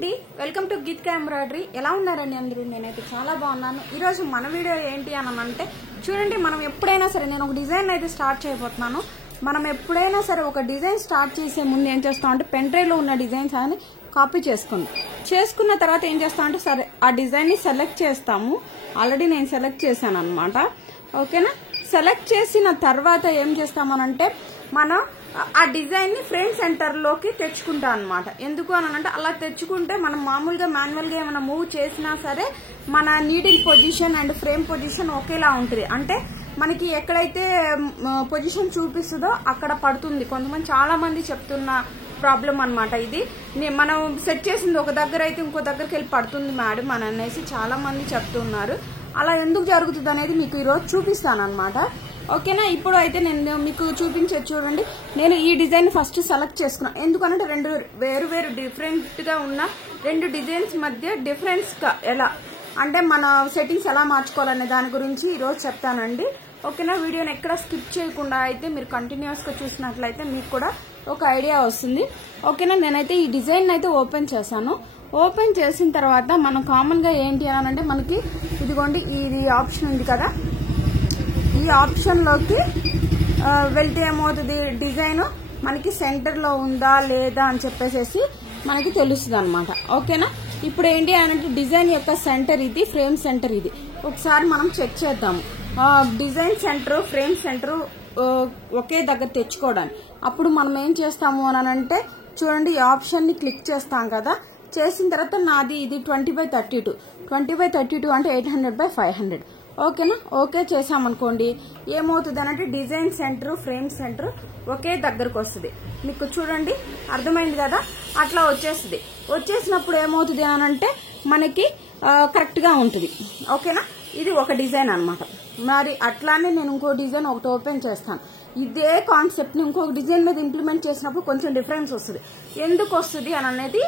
అండి, welcome to Geetika embroidery. ఎలా ఉన్నారండి అందరూ? నేనైతే చాలా బాగున్నాను. ఈరోజు మన వీడియో ఏంటి అని అంటే చూడండి, మనం ఎప్పుడైనా సరే నేను ఒక డిజైన్ అయితే స్టార్ట్ చేయబోతున్నాను. మనం ఎప్పుడైనా సరే ఒక డిజైన్ స్టార్ట్ చేసే ముందు ఏం చేస్తాం అంటే పెన్ డ్రైవ్లో ఉన్న డిజైన్స్ అని కాపీ చేసుకున్న తర్వాత ఏం చేస్తాం అంటే సరే ఆ డిజైన్ని సెలెక్ట్ చేస్తాము. ఆల్రెడీ నేను సెలెక్ట్ చేశాను అనమాట. ఓకేనా? సెలెక్ట్ చేసిన తర్వాత ఏం చేస్తామనంటే మనం ఆ డిజైన్ ని ఫ్రేమ్ సెంటర్ లోకి తెచ్చుకుంటాం అనమాట. ఎందుకు అని అంటే అలా తెచ్చుకుంటే మనం మామూలుగా మాన్యువల్ గా ఏమైనా మూవ్ చేసినా సరే మన needle position and frame position ఒకేలా ఉంటుంది. అంటే మనకి ఎక్కడైతే పొజిషన్ చూపిస్తుందో అక్కడ పడుతుంది. కొంతమంది చాలా మంది చెప్తున్న ప్రాబ్లం అనమాట ఇది. మనం సెట్ చేసింది ఒక దగ్గర అయితే ఇంకో దగ్గరికి వెళ్ళి పడుతుంది మేడం అని అనేసి చాలా మంది చెప్తున్నారు. అలా ఎందుకు జరుగుతుంది అనేది మీకు ఈరోజు చూపిస్తాను అనమాట. ఓకేనా? ఇప్పుడు అయితే నేను మీకు చూపించేది చూడండి. నేను ఈ డిజైన్ ఫస్ట్ సెలెక్ట్ చేసుకున్నా. ఎందుకంటే రెండు వేరు డిఫరెంట్ గా ఉన్న రెండు డిజైన్స్ మధ్య డిఫరెన్స్ ఎలా అంటే మన సెట్టింగ్స్ ఎలా మార్చుకోవాలనే దాని గురించి ఈరోజు చెప్తానండి. ఓకేనా? వీడియోని ఎక్కడ స్కిప్ చేయకుండా అయితే మీరు కంటిన్యూస్ గా చూసినట్లయితే మీకు కూడా ఒక ఐడియా వస్తుంది. ఓకేనా? నేనైతే ఈ డిజైన్ అయితే ఓపెన్ చేశాను. ఓపెన్ చేసిన తర్వాత మనం కామన్ గా ఏంటి అని అంటే మనకి ఇదిగోండి ఇది ఆప్షన్ ఉంది కదా, ఈ ఆప్షన్ లోకి వెళ్తే ఏమవుతుంది, డిజైన్ మనకి సెంటర్ లో ఉందా లేదా అని చెప్పేసి మనకి తెలుస్తుంది అనమాట. ఓకేనా? ఇప్పుడు ఏంటి అని అంటే డిజైన్ యొక్క సెంటర్ ఇది, ఫ్రేమ్ సెంటర్ ఇది. ఒకసారి మనం చెక్ చేద్దాము. డిజైన్ సెంటర్ ఫ్రేమ్ సెంటర్ ఒకే దగ్గర తెచ్చుకోవడానికి అప్పుడు మనం ఏం చేస్తాము అని అంటే చూడండి, ఈ ఆప్షన్ ని క్లిక్ చేస్తాం కదా. చేసిన తర్వాత నాది ఇది 20/32 20/32 అంటే 800/500. ఓకేనా? ఓకే చేసామనుకోండి ఏమవుతుంది అంటే డిజైన్ సెంటర్ ఫ్రేమ్ సెంటర్ ఒకే దగ్గరకు వస్తుంది. మీకు చూడండి అర్థమైంది కదా, అట్లా వచ్చేస్తుంది. వచ్చేసినప్పుడు ఏమవుతుంది అని అంటే మనకి కరెక్ట్ గా ఉంటుంది. ఓకేనా? ఇది ఒక డిజైన్ అనమాట. మరి అట్లానే నేను ఇంకో డిజైన్ ఒకటి ఓపెన్ చేస్తాను. ఇదే కాన్సెప్ట్ ని ఇంకొక డిజైన్ మీద ఇంప్లిమెంట్ చేసినప్పుడు కొంచెం డిఫరెన్స్ వస్తుంది. ఎందుకు వస్తుంది అని అనేది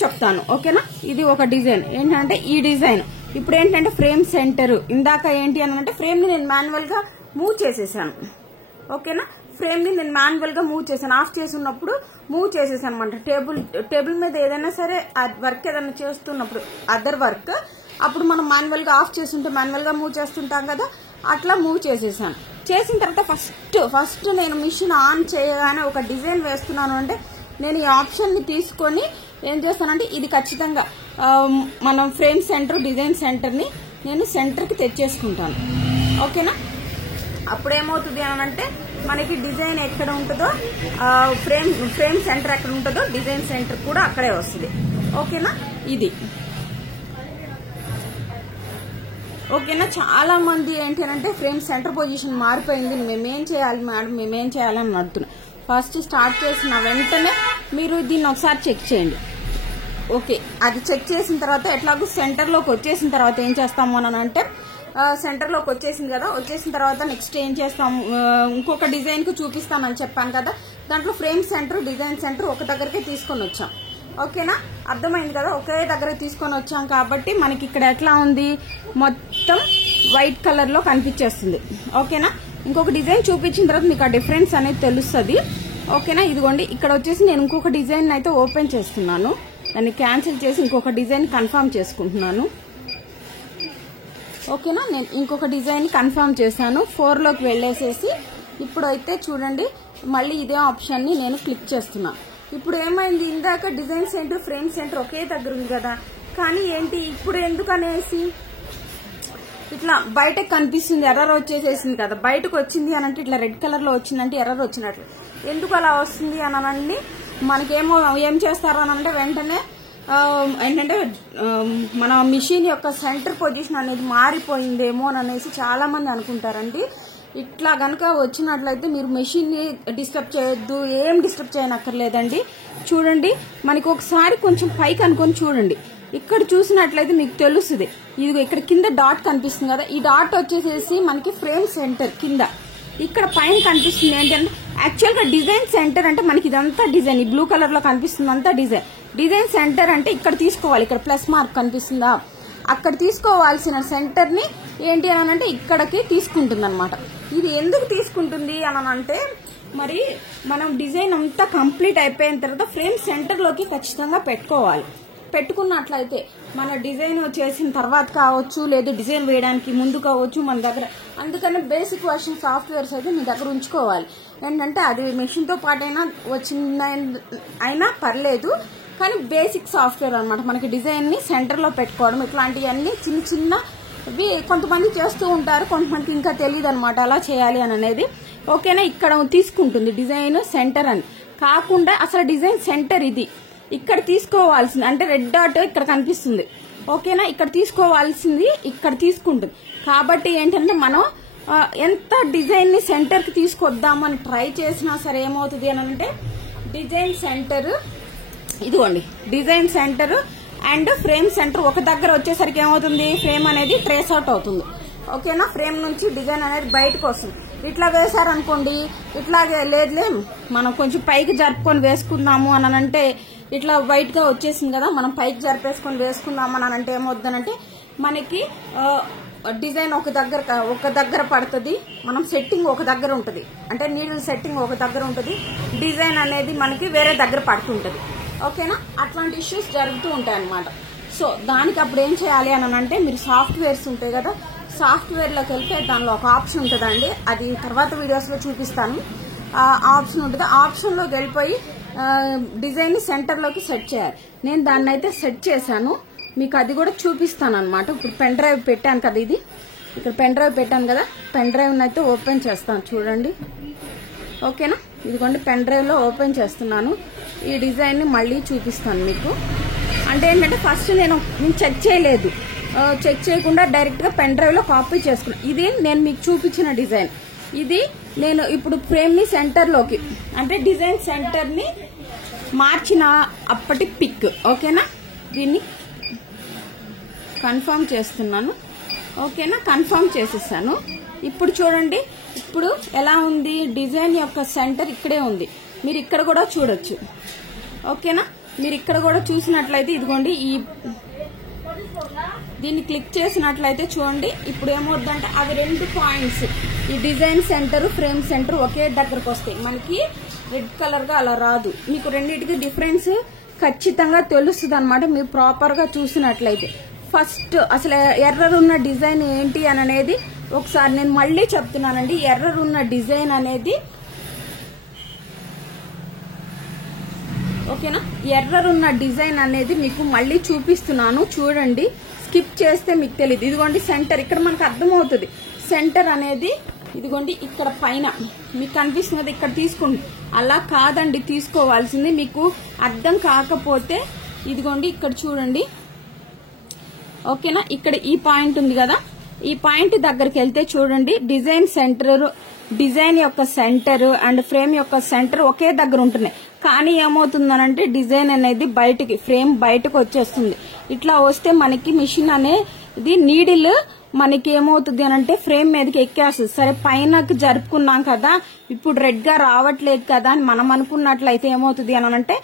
చెప్తాను. ఓకేనా? ఇది ఒక డిజైన్ ఏంటంటే ఈ డిజైన్ ఇప్పుడు ఏంటంటే ఫ్రేమ్ సెంటర్. ఇందాక ఏంటి అని అంటే ఫ్రేమ్ ని నేను మాన్యువల్ గా మూవ్ చేసేసాను. ఓకేనా? ఫ్రేమ్ ని నేను మాన్యువల్ గా మూవ్ చేశాను. ఆఫ్ చేస్తున్నప్పుడు మూవ్ చేసేసాను అనమాట. టేబుల్ మీద ఏదైనా సరే వర్క్ ఏదైనా చేస్తున్నప్పుడు అదర్ వర్క్ అప్పుడు మనం మాన్యువల్ గా ఆఫ్ చేస్తుంటే మాన్యువల్ గా మూవ్ చేస్తుంటాం కదా, అట్లా మూవ్ చేసేసాను. చేసిన తర్వాత ఫస్ట్ నేను మిషన్ ఆన్ చేయగానే ఒక డిజైన్ వేస్తున్నాను అంటే నేను ఈ ఆప్షన్ ని తీసుకొని ఏం చేస్తానంటే ఇది ఖచ్చితంగా మనం ఫ్రేమ్ సెంటర్ డిజైన్ సెంటర్ ని నేను సెంటర్ కి తెచ్చేసుకుంటాను. ఓకేనా? అప్పుడేమవుతుంది అని అంటే మనకి డిజైన్ ఎక్కడ ఉంటుందో ఫ్రేమ్ సెంటర్ ఎక్కడ ఉంటుందో డిజైన్ సెంటర్ కూడా అక్కడే వస్తుంది. ఓకేనా? ఇది ఓకేనా? చాలా మంది ఏంటి అంటే ఫ్రేమ్ సెంటర్ పొజిషన్ మారిపోయింది, మేమేం చేయాలి మేడం మేమేం చేయాలని అడుగుతున్నాం. ఫస్ట్ స్టార్ట్ చేసిన వెంటనే మీరు దీన్ని ఒకసారి చెక్ చేయండి. ఓకే, అది చెక్ చేసిన తర్వాత ఎట్లాగో సెంటర్లోకి వచ్చేసిన తర్వాత ఏం చేస్తాము అని అంటే సెంటర్లోకి వచ్చేసింది కదా, వచ్చేసిన తర్వాత నెక్స్ట్ ఏం చేస్తాము, ఇంకొక డిజైన్ కు చూపిస్తానని చెప్పాను కదా, దాంట్లో ఫ్రేమ్ సెంటర్ డిజైన్ సెంటర్ ఒక దగ్గరకే తీసుకొని వచ్చాం. ఓకేనా? అర్థమైంది కదా, ఒకే దగ్గర తీసుకొని వచ్చాం కాబట్టి మనకి ఇక్కడ ఎట్లా ఉంది, మొత్తం వైట్ కలర్ లో కనిపించేస్తుంది. ఓకేనా? ఇంకొక డిజైన్ చూపించిన తర్వాత మీకు ఆ డిఫరెన్స్ అనేది తెలుస్తుంది. ఓకేనా? ఇదిగోండి ఇక్కడ వచ్చేసి నేను ఇంకొక డిజైన్ అయితే ఓపెన్ చేస్తున్నాను. దాన్ని క్యాన్సిల్ చేసి ఇంకొక డిజైన్ కన్ఫర్మ్ చేసుకుంటున్నాను. ఓకేనా? నేను ఇంకొక డిజైన్ కన్ఫర్మ్ చేశాను. 4లోకి వెళ్ళేసేసి ఇప్పుడైతే చూడండి మళ్ళీ ఇదే ఆప్షన్ ని నేను క్లిక్ చేస్తున్నాను. ఇప్పుడు ఏమైంది, ఇందాక డిజైన్ సెంటర్ ఫ్రేమ్ సెంటర్ ఒకే దగ్గర ఉంది కదా, కానీ ఏంటి ఇప్పుడు ఎందుకు అనేసి ఇట్లా బయటకు కనిపిస్తుంది, ఎర్రర్ వచ్చేసేసింది కదా. బయటకు వచ్చింది అని అంటే ఇట్లా రెడ్ కలర్ లో వచ్చిందంటే ఎర్రర్ వచ్చినట్లు. ఎందుకు అలా వస్తుంది అని మనకేమో ఏం చేస్తారు అని అంటే వెంటనే ఏంటంటే మన మిషన్ యొక్క సెంటర్ పొజిషన్ అనేది మారిపోయిందేమో అని అనేసి చాలా మంది అనుకుంటారండి. ఇట్లా గనక వచ్చినట్లయితే మీరు మెషిన్ ని డిస్టర్బ్ చేయొద్దు, ఏం డిస్టర్బ్ చేయనక్కర్లేదండి. చూడండి మనకి ఒకసారి కొంచెం పైకి అనుకొని చూడండి. ఇక్కడ చూసినట్లయితే మీకు తెలుస్తుంది, ఇది ఇక్కడ కింద డాట్ కనిపిస్తుంది కదా, ఈ డాట్ వచ్చేసేసి మనకి ఫ్రేమ్ సెంటర్ కింద. ఇక్కడ పైన కనిపిస్తుంది ఏంటంటే యాక్చువల్ గా డిజైన్ సెంటర్ అంటే మనకి ఇదంతా డిజైన్, ఈ బ్లూ కలర్ లో కనిపిస్తుంది అంతా డిజైన్. డిజైన్ సెంటర్ అంటే ఇక్కడ తీసుకోవాలి, ఇక్కడ ప్లస్ మార్క్ కనిపిస్తుందా, అక్కడ తీసుకోవాల్సిన సెంటర్ ని ఏంటి అని అంటే ఇక్కడికి తీసుకుంటుంది అనమాట. ఇది ఎందుకు తీసుకుంటుంది అని అంటే మరి మనం డిజైన్ అంతా కంప్లీట్ అయిపోయిన తర్వాత ఫ్రేమ్ సెంటర్ లోకి ఖచ్చితంగా పెట్టుకోవాలి. పెట్టుకున్నట్లయితే మన డిజైన్ చేసిన తర్వాత కావచ్చు, లేదు డిజైన్ వేయడానికి ముందు కావచ్చు మన దగ్గర. అందుకని బేసిక్ వర్షన్ సాఫ్ట్వేర్స్ అయితే మీ దగ్గర ఉంచుకోవాలి. ఏంటంటే అది మెషిన్తో పాటైనా అయినా పర్లేదు, కానీ బేసిక్ సాఫ్ట్వేర్ అనమాట. మనకి డిజైన్ని సెంటర్లో పెట్టుకోవడం ఇట్లాంటివన్నీ చిన్న చిన్నవి కొంతమంది చేస్తూ ఉంటారు, కొంతమందికి ఇంకా తెలియదు అనమాట అలా చేయాలి అని అనేది. ఓకేనా, ఇక్కడ తీసుకుంటుంది డిజైన్ సెంటర్ అని కాకుండా అసలు డిజైన్ సెంటర్ ఇది ఇక్కడ తీసుకోవాల్సింది, అంటే రెడ్ డాట్ ఇక్కడ కనిపిస్తుంది. ఓకేనా, ఇక్కడ తీసుకోవాల్సింది ఇక్కడ తీసుకుంటుంది. కాబట్టి ఏంటంటే మనం ఎంత డిజైన్ ని సెంటర్ కి తీసుకొద్దామని ట్రై చేసినా సరే ఏమవుతుంది అని అంటే డిజైన్ సెంటర్ ఇదిగోండి, design centre and frame centre ఒక దగ్గర వచ్చేసరికి ఏమవుతుంది, ఫ్రేమ్ అనేది ట్రేస్ అవుట్ అవుతుంది. ఓకేనా, ఫ్రేమ్ నుంచి డిజైన్ అనేది బయటకు వస్తుంది. ఇట్లా వేశారనుకోండి, ఇట్లాగే లేదులే మనం కొంచెం పైకి జరుపుకొని వేసుకుందాము అని అంటే ఇట్లా వైట్ గా వచ్చేసింది కదా, మనం పైకి జరిపేసుకొని వేసుకుందాము అని అంటే ఏమవుతుందంటే మనకి డిజైన్ ఒక దగ్గర పడుతుంది, మనం సెట్టింగ్ ఒక దగ్గర ఉంటుంది, అంటే నీడిల్ సెట్టింగ్ ఒక దగ్గర ఉంటుంది, డిజైన్ అనేది మనకి వేరే దగ్గర పడుతుంటది. ఓకేనా, అట్లాంటి ఇష్యూస్ జరుగుతూ ఉంటాయి అన్నమాట. సో దానికి అప్పుడు ఏం చేయాలి అని అంటే మీరు సాఫ్ట్వేర్స్ ఉంటాయి కదా, సాఫ్ట్వేర్ లోకి వెళ్తే దానిలో ఒక ఆప్షన్ ఉంటుందండి, అది తర్వాత వీడియోస్ లో చూపిస్తాను. ఆప్షన్ ఉంటుంది, ఆప్షన్ లోకి వెళ్ళిపోయి డిజైన్ ని సెంటర్ లోకి సెట్ చేయాలి. నేను దాన్ని అయితే సెట్ చేశాను, మీకు అది కూడా చూపిస్తాను అనమాట. ఇప్పుడు పెన్ డ్రైవ్ పెట్టాను కదా, ఇది ఇక్కడ పెన్ డ్రైవ్ పెట్టాను కదా, పెన్ డ్రైవ్ అయితే ఓపెన్ చేస్తాను చూడండి. ఓకేనా, ఇదిగోండి పెన్ డ్రైవ్ లో ఓపెన్ చేస్తున్నాను. ఈ డిజైన్ ని మళ్ళీ చూపిస్తాను మీకు. అంటే ఏంటంటే ఫస్ట్ నేను చెక్ చేయలేదు, చెక్ చేయకుండా డైరెక్ట్ గా పెన్ డ్రైవ్ లో కాపీ చేసుకున్నాను. ఇది నేను మీకు చూపించిన డిజైన్, ఇది నేను ఇప్పుడు ఫ్రేమ్ ని సెంటర్ లోకి అంటే డిజైన్ సెంటర్ ని మార్చిన అప్పటి పిక్. ఓకేనా, దీన్ని కన్ఫర్మ్ చేస్తున్నాను. ఓకేనా, కన్ఫర్మ్ చేసేసాను. ఇప్పుడు చూడండి, ఇప్పుడు ఎలా ఉంది, డిజైన్ యొక్క సెంటర్ ఇక్కడే ఉంది, మీరు ఇక్కడ కూడా చూడొచ్చు. ఓకేనా, మీరు ఇక్కడ కూడా చూసినట్లయితే ఇదిగోండి, దీన్ని క్లిక్ చేసినట్లయితే చూడండి ఇప్పుడు ఏమవుతుందంటే అవి రెండు పాయింట్స్, ఈ డిజైన్ సెంటర్ ఫ్రేమ్ సెంటర్ ఒకే దగ్గరకు వస్తాయి. మనకి రెడ్ కలర్ గా అలా రాదు, మీకు రెండింటికి డిఫరెన్స్ ఖచ్చితంగా తెలుస్తుంది అనమాట మీరు ప్రాపర్ గా చూసినట్లయితే. ఫస్ట్ అసలు ఎర్రర్ ఉన్న డిజైన్ ఏంటి అని అనేది ఒకసారి నేను మళ్ళీ చెప్తున్నానండి. ఎర్రర్ ఉన్న డిజైన్ అనేది ఓకేనా, ఎర్రర్ ఉన్న డిజైన్ అనేది మీకు మళ్ళీ చూపిస్తున్నాను చూడండి. స్కిప్ చేస్తే మీకు తెలియదు. ఇదిగోండి సెంటర్, ఇక్కడ మనకు అర్థమవుతుంది సెంటర్ అనేది ఇదిగోండి ఇక్కడ పైన మీకు కనిపిస్తుంది, ఇక్కడ తీసుకోండి. అలా కాదండి తీసుకోవాల్సింది, మీకు అర్థం కాకపోతే ఇదిగోండి ఇక్కడ చూడండి. ఓకేనా, ఇక్కడ ఈ పాయింట్ ఉంది కదా, ఈ పాయింట్ దగ్గరికి వెళ్తే చూడండి డిజైన్ సెంటర్, డిజైన్ యొక్క సెంటర్ అండ్ ఫ్రేమ్ యొక్క సెంటర్ ఒకే దగ్గర ఉంటున్నాయి. కానీ ఏమవుతుందనంటే డిజైన్ అనేది బయటికి, ఫ్రేమ్ బయటకు వచ్చేస్తుంది. ఇట్లా వస్తే మనకి మిషన్ అనేది నీడిల్ మనకి ఏమవుతుంది అనంటే ఫ్రేమ్ మీదకి ఎక్కేస్తుంది. సరే పైనకి జరుపుకున్నాం కదా, ఇప్పుడు రెడ్ గా రావట్లేదు కదా అని మనం అనుకున్నట్లయితే ఏమవుతుంది అనంటే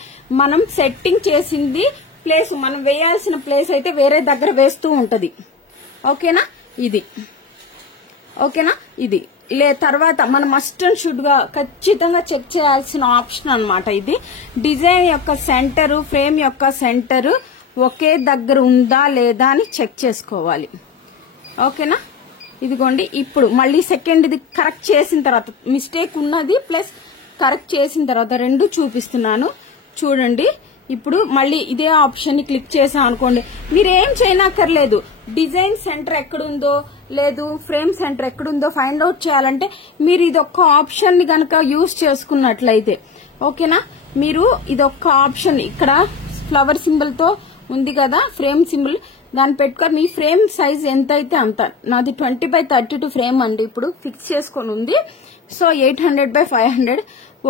మనం సెట్టింగ్ చేసింది ప్లేస్, మనం వేయాల్సిన ప్లేస్ అయితే వేరే దగ్గర వేస్తూ ఉంటది. ఓకేనా, ఇది ఓకేనా, ఇది తర్వాత మనం మస్ట్ అండ్ షుడ్ గా ఖచ్చితంగా చెక్ చేయాల్సిన ఆప్షన్ అన్నమాట. ఇది డిజైన్ యొక్క సెంటర్ ఫ్రేమ్ యొక్క సెంటర్ ఒకే దగ్గర ఉందా లేదా అని చెక్ చేసుకోవాలి. ఓకేనా, ఇదిగోండి ఇప్పుడు మళ్ళీ సెకండ్ ఇది కరెక్ట్ చేసిన తర్వాత మిస్టేక్ ఉన్నది ప్లస్ కరెక్ట్ చేసిన తర్వాత రెండు చూపిస్తున్నాను చూడండి. ఇప్పుడు మళ్ళీ ఇదే ఆప్షన్ ని క్లిక్ చేసాం అనుకోండి, మీరు ఏం చేయనక్కర్లేదు. డిజైన్ సెంటర్ ఎక్కడుందో లేదు ఫ్రేమ్ సెంటర్ ఎక్కడుందో ఫైండ్ అవుట్ చేయాలంటే మీరు ఇదొక్క ఆప్షన్ ని గనక యూజ్ చేసుకున్నట్లయితే ఓకేనా, మీరు ఇదొక్క ఆప్షన్ ఇక్కడ ఫ్లవర్ సింబల్ తో ఉంది కదా ఫ్రేమ్ సింబల్, దాన్ని పెట్టుకొని మీ ఫ్రేమ్ సైజ్ ఎంత అయితే అంత, నాది 20x32 ఫ్రేమ్ అండి ఇప్పుడు ఫిక్స్ చేసుకొని ఉంది. సో 800x500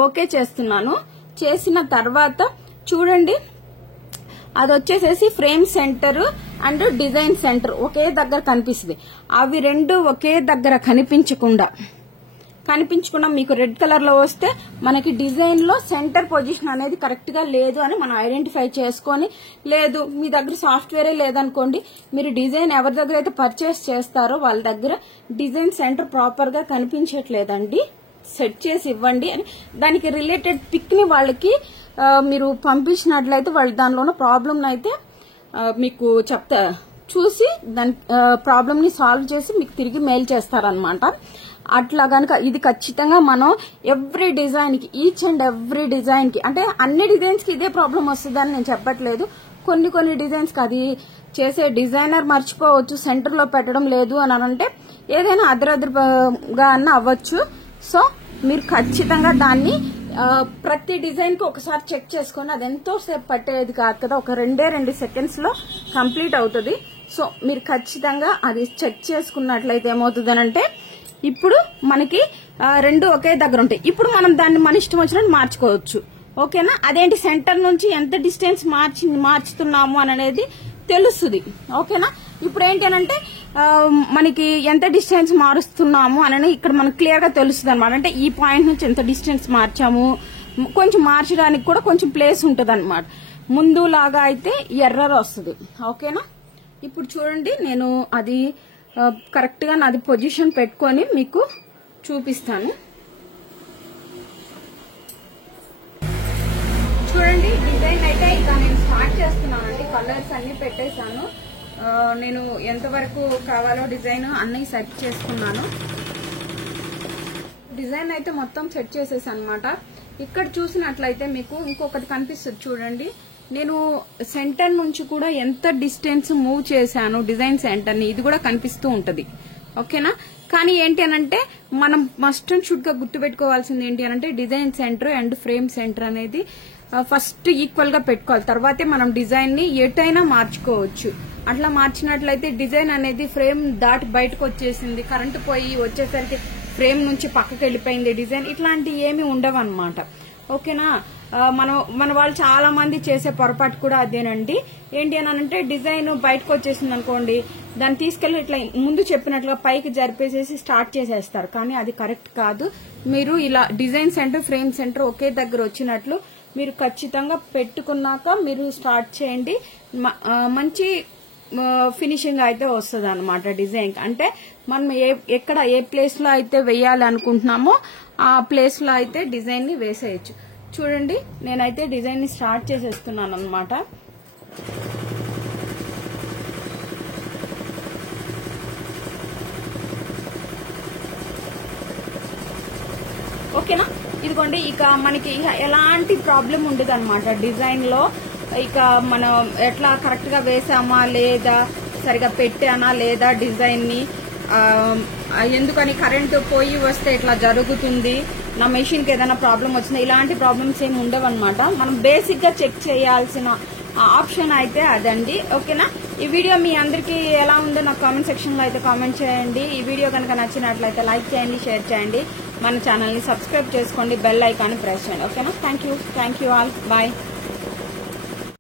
ఓకే చేస్తున్నాను. చేసిన తర్వాత చూడండి అది వచ్చేసేసి frame centre and design centre ఒకే దగ్గర కనిపిస్తుంది. అవి రెండు ఒకే దగ్గర కనిపించకుండా మీకు రెడ్ కలర్ లో వస్తే మనకి డిజైన్ లో సెంటర్ పొజిషన్ అనేది కరెక్ట్ గా లేదు అని మనం ఐడెంటిఫై చేసుకొని, లేదు మీ దగ్గర సాఫ్ట్వేరే లేదనుకోండి, మీరు డిజైన్ ఎవరి దగ్గర అయితే పర్చేస్ చేస్తారో వాళ్ళ దగ్గర డిజైన్ సెంటర్ ప్రాపర్ గా కనిపించట్లేదండి, సెట్ చేసి ఇవ్వండి అని దానికి రిలేటెడ్ పిక్ ని వాళ్ళకి మీరు పంపించినట్లయితే వాళ్ళు దానిలోని ప్రాబ్లం అయితే మీకు చెప్తా, చూసి దాని ప్రాబ్లమ్ ని సాల్వ్ చేసి మీకు తిరిగి మెయిల్ చేస్తారనమాట. అట్లా గనక ఇది ఖచ్చితంగా మనం ఎవ్రీ డిజైన్ కి, ఈచ్ అండ్ ఎవ్రీ డిజైన్ కి, అంటే అన్ని డిజైన్స్ కి ఇదే ప్రాబ్లం వస్తుందని నేను చెప్పట్లేదు. కొన్ని డిజైన్స్ కి అది చేసే డిజైనర్ మర్చిపోవచ్చు, సెంటర్ లో పెట్టడం లేదు అని అంటే ఏదైనా అదరగా అన్న అవ్వచ్చు. సో మీరు ఖచ్చితంగా దాన్ని ప్రతి డిజైన్ కి ఒకసారి చెక్ చేసుకొని, అది ఎంతో సేపు పట్టేది కాదు కదా, ఒక 2 సెకండ్స్ లో కంప్లీట్ అవుతుంది. సో మీరు ఖచ్చితంగా అది చెక్ చేసుకున్నట్లయితే ఏమవుతుందనంటే ఇప్పుడు మనకి 2 ఒకే దగ్గర ఉంటాయి. ఇప్పుడు మనం దాన్ని మన ఇష్టం వచ్చినట్టు మార్చుకోవచ్చు. ఓకేనా? అదేంటి సెంటర్ నుంచి ఎంత డిస్టెన్స్ మార్చుతున్నాము అనేది తెలుస్తుంది. ఓకేనా? ఇప్పుడు ఏంటి అనంటే మనకి ఎంత డిస్టెన్స్ మారుస్తున్నాము అని ఇక్కడ మనకు క్లియర్ గా తెలుస్తుంది అనమాట. అంటే ఈ పాయింట్ నుంచి ఎంత డిస్టెన్స్ మార్చాము, కొంచెం మార్చడానికి కూడా కొంచెం ప్లేస్ ఉంటుంది అనమాట. ముందు లాగా అయితే ఎర్రర్ వస్తుంది. ఓకేనా? ఇప్పుడు చూడండి, నేను అది కరెక్ట్ గా నాది పొజిషన్ పెట్టుకొని మీకు చూపిస్తాను. చూడండి, డిజైన్ అయితే ఇక నేను స్టార్ట్ చేస్తున్నానండి. కలర్స్ అన్ని పెట్టేశాను. నేను ఎంతవరకు కావాలో డిజైన్ అన్ని సెట్ చేసుకున్నాను. డిజైన్ అయితే మొత్తం సెట్ చేసేసాను అనమాట. ఇక్కడ చూసినట్లయితే మీకు ఇంకొకటి కనిపిస్తుంది చూడండి. నేను సెంటర్ నుంచి కూడా ఎంత డిస్టెన్స్ మూవ్ చేశాను డిజైన్ సెంటర్ ని, ఇది కూడా కనిపిస్తూ ఉంటది. ఓకేనా? కానీ ఏంటి అనంటే మనం మస్ట్ అండ్ షుడ్ గా గుర్తుపెట్టుకోవాల్సింది ఏంటి అనంటే design centre and frame centre అనేది ఫస్ట్ ఈక్వల్ గా పెట్టుకోవాలి. తర్వాతే మనం డిజైన్ ని ఎటైనా మార్చుకోవచ్చు. అట్లా మార్చినట్లయితే డిజైన్ అనేది ఫ్రేమ్ దాటి బయటకు వచ్చేసింది, కరెంటు పోయి వచ్చేసరికి ఫ్రేమ్ నుంచి పక్కకి వెళ్ళిపోయింది డిజైన్, ఇట్లాంటివి ఏమి ఉండవు అనమాట. ఓకేనా? మన వాళ్ళు చాలా మంది చేసే పొరపాటు కూడా అదేనండి. ఏంటి అని అంటే డిజైన్ బయటకు వచ్చేసింది అనుకోండి, దాన్ని తీసుకెళ్లి ఇట్లా ముందు చెప్పినట్లుగా పైకి జరిపేసేసి స్టార్ట్ చేసేస్తారు. కానీ అది కరెక్ట్ కాదు. మీరు ఇలా డిజైన్ సెంటర్ ఫ్రేమ్ సెంటర్ ఒకే దగ్గర వచ్చినట్లు మీరు ఖచ్చితంగా పెట్టుకున్నాక మీరు స్టార్ట్ చేయండి. మంచి ఫినిషింగ్ అయితే వస్తుంది అనమాట డిజైన్. అంటే మనం ఎక్కడ ఏ ప్లేస్ లో అయితే వేయాలి అనుకుంటున్నామో ఆ ప్లేస్ లో అయితే డిజైన్ ని వేసేయచ్చు. చూడండి, నేనైతే డిజైన్ ని స్టార్ట్ చేసేస్తున్నాను అనమాట. ఓకేనా? ఇదిగోండి, ఇక మనకి ఎలాంటి ప్రాబ్లం ఉండదు అనమాట డిజైన్ లో. ఇక మనం ఎట్లా కరెక్ట్ గా వేసామా లేదా, సరిగా పెట్టానా లేదా డిజైన్ ని, ఎందుకని కరెంటు పోయి వస్తే ఇట్లా జరుగుతుంది, నా మెషిన్ కి ఏదైనా ప్రాబ్లం వచ్చిందా, ఇలాంటి ప్రాబ్లమ్స్ ఏమి ఉండవు అనమాట. మనం బేసిక్ గా చెక్ చేయాల్సిన ఆప్షన్ అయితే అదండి. ఓకేనా? ఈ వీడియో మీ అందరికీ ఎలా ఉందో నాకు కామెంట్ సెక్షన్ లో అయితే కామెంట్ చేయండి. ఈ వీడియో కనుక నచ్చినట్లయితే లైక్ చేయండి, షేర్ చేయండి, మన ఛానల్ ని సబ్స్క్రైబ్ చేసుకోండి, బెల్ ఐకాన్ ప్రెస్ చేయండి. ఓకేనా? Thank you all. బాయ్.